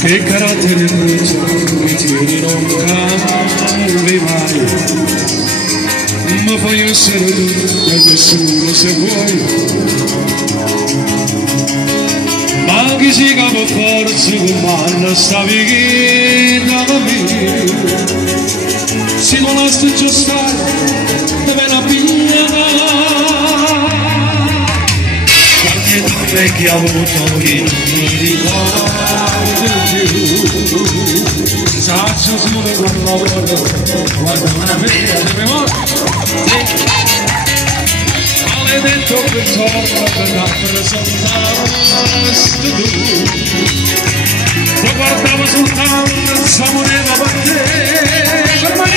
che carattere invece mi tieni non cambi mai, ma fai essere tu e nessuno se vuoi. Ma chi si cava forza umana sta vita mia, si non la sto già stare dove la piglia. Qualche nome che ha avuto io non mi ricordo più, saccio solo quando guarda una figlia di memoria. Maledetto che torna per rappresentarsi tu, lo guardavo soltanto questa moneta per te, per me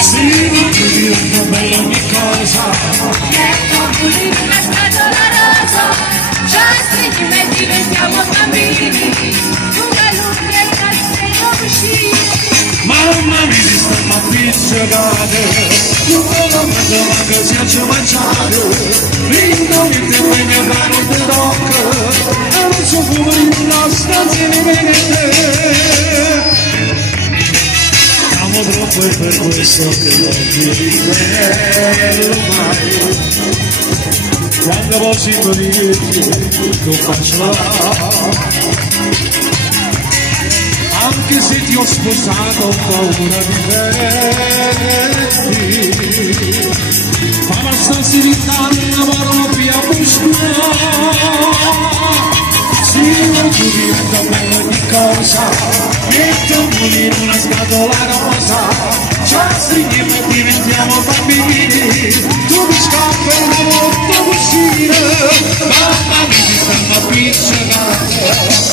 sì, non ti dirlo bella ogni cosa, che compuli una scatola rosa, già stringi e diventiamo bambini, lunga lunga e castello vicino. Mamma mia, mi stanno appiccicate, non mangio manco se ci mangiate, vinto mi te venga mano di tocca, e non so come in una stanza mi venite. Amo troppo e per questo che non ti rivelo mai, quando voglio dirti non faccio là. Anche se ti ho sposato ho paura di vederti, ma basta si ritanna propria busca, si non ti diventa bella ogni cosa, mettiamo in una scatola rosa, già stringiamo e diventiamo bambini, tu mi scappi una volta uscire, mamma mi stanno appiccicando.